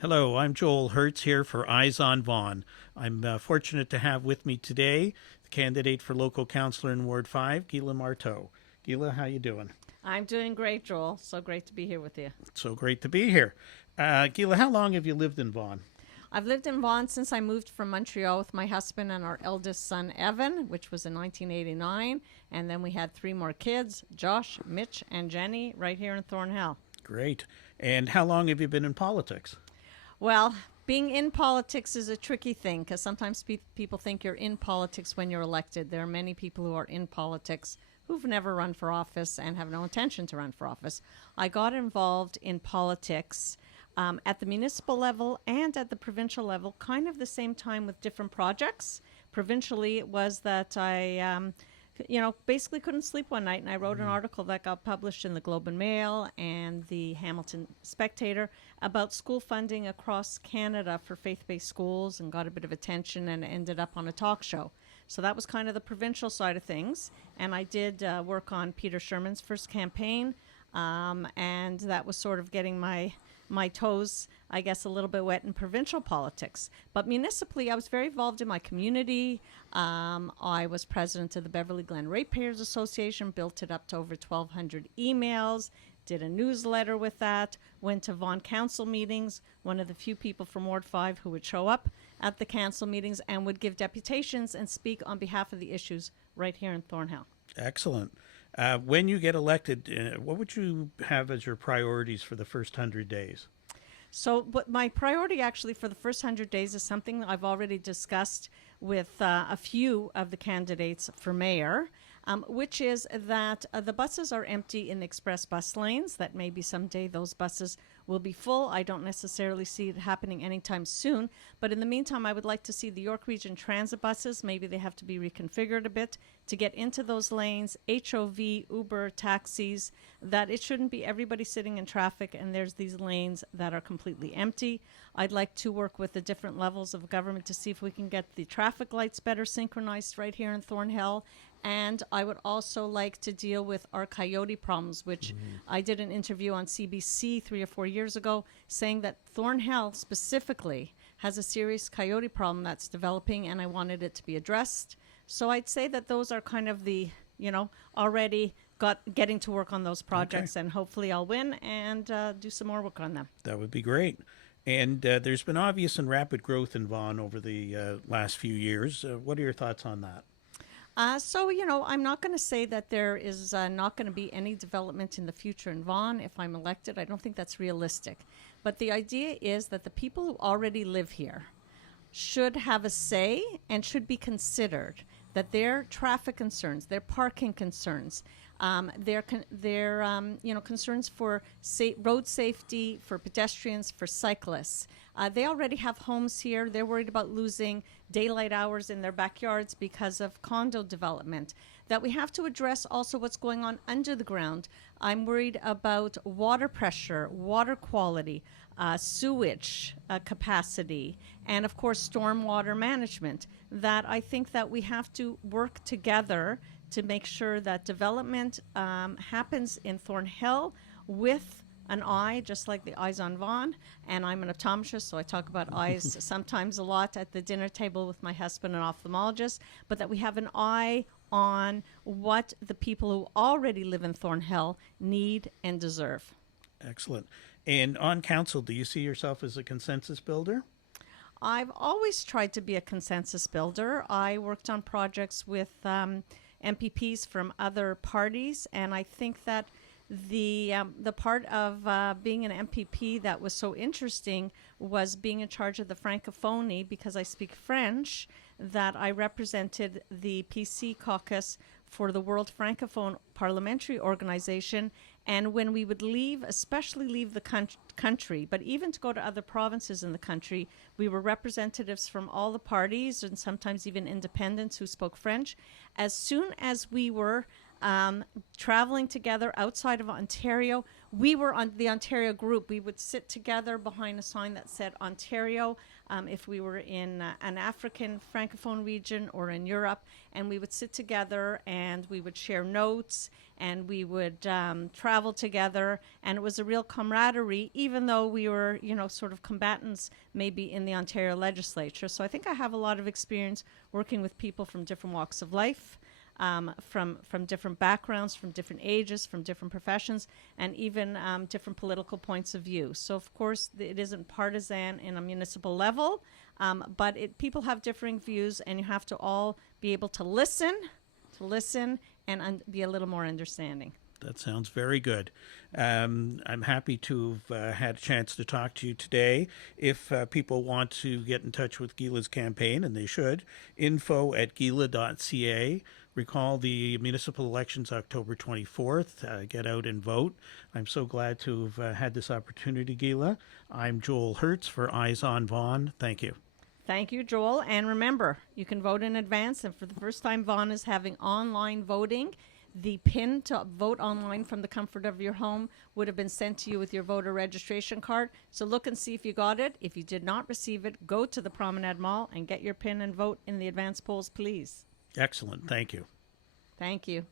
Hello, I'm Joel Hertz here for Eyes on Vaughan. I'm fortunate to have with me today the candidate for local councillor in Ward 5, Gila Martow. Gila, how you doing? I'm doing great, Joel. So great to be here with you. So great to be here. Gila, how long have you lived in Vaughan? I've lived in Vaughan since I moved from Montreal with my husband and our eldest son, Evan, which was in 1989. And then we had three more kids, Josh, Mitch, and Jenny, right here in Thornhill. Great. And how long have you been in politics? Well, being in politics is a tricky thing because sometimes people think you're in politics when you're elected. There are many people who are in politics who've never run for office and have no intention to run for office. I got involved in politics at the municipal level and at the provincial level, kind of the same time with different projects. Provincially, it was that I basically couldn't sleep one night, and I wrote an article that got published in the Globe and Mail and the Hamilton Spectator about school funding across Canada for faith-based schools, and got a bit of attention and ended up on a talk show. So that was kind of the provincial side of things, and I did work on Peter Sherman's first campaign, and that was sort of getting my toes, I guess, a little bit wet in provincial politics. But municipally, I was very involved in my community. I was president of the Beverly Glen Ratepayers Association, built it up to over 1,200 emails, did a newsletter with that, went to Vaughan Council meetings, one of the few people from Ward 5 who would show up at the council meetings and would give deputations and speak on behalf of the issues right here in Thornhill. Excellent. When you get elected, what would you have as your priorities for the first 100 days? So, but my priority actually for the first 100 days is something that I've already discussed with a few of the candidates for mayor, which is that the buses are empty in the express bus lanes, that maybe someday those buses will be full. I don't necessarily see it happening anytime soon, but in the meantime, I would like to see the York Region transit buses, maybe they have to be reconfigured a bit to get into those lanes, HOV, Uber, taxis, that it shouldn't be everybody sitting in traffic and there's these lanes that are completely empty. I'd like to work with the different levels of government to see if we can get the traffic lights better synchronized right here in Thornhill. And I would also like to deal with our coyote problems, which I did an interview on CBC 3 or 4 years ago saying that Thornhill specifically has a serious coyote problem that's developing, and I wanted it to be addressed. So I'd say that those are kind of the, already getting to work on those projects, Okay. and hopefully I'll win and do some more work on them. That would be great. And there's been obvious and rapid growth in Vaughan over the last few years. What are your thoughts on that? I'm not going to say that there is not going to be any development in the future in Vaughan if I'm elected. I don't think that's realistic. But the idea is that the people who already live here should have a say and should be considered, that their traffic concerns, their parking concerns, their concerns for road safety, for pedestrians, for cyclists. They already have homes here. They're worried about losing daylight hours in their backyards because of condo development. That we have to address also what's going on under the ground. I'm worried about water pressure, water quality, sewage capacity, and of course stormwater management. That I think that we have to work together to make sure that development happens in Thornhill with an eye, just like the eyes on Vaughan. And I'm an optometrist, so I talk about eyes sometimes a lot at the dinner table with my husband, an ophthalmologist, but that we have an eye on what the people who already live in Thornhill need and deserve. Excellent. And on council, do you see yourself as a consensus builder? I've always tried to be a consensus builder. I worked on projects with MPPs from other parties, and I think that the part of being an MPP that was so interesting was being in charge of the Francophonie, because I speak French, that I represented the PC caucus for the World Francophone Parliamentary Organization. And when we would leave, especially leave the country, but even to go to other provinces in the country, we were representatives from all the parties and sometimes even independents who spoke French. As soon as we were traveling together outside of Ontario. We were on the Ontario group. We would sit together behind a sign that said Ontario if we were in an African Francophone region or in Europe. And we would sit together and we would share notes and we would travel together. And it was a real camaraderie, even though we were, sort of combatants maybe in the Ontario legislature. So I think I have a lot of experience working with people from different walks of life. From different backgrounds, from different ages, from different professions, and even different political points of view. So, of course, it isn't partisan in a municipal level, but people have differing views, and you have to all be able to listen, and be a little more understanding. That sounds very good. I'm happy to have had a chance to talk to you today. If people want to get in touch with Gila's campaign, and they should, info@gila.ca. Recall the municipal elections October 24th. Get out and vote. I'm so glad to have had this opportunity, Gila. I'm Joel Hertz for Eyes on Vaughan. Thank you. Thank you, Joel. And remember, you can vote in advance. And for the first time, Vaughan is having online voting. The pin to vote online from the comfort of your home would have been sent to you with your voter registration card. So look and see if you got it. If you did not receive it, go to the Promenade Mall and get your pin and vote in the advance polls, please. Excellent. Thank you. Thank you.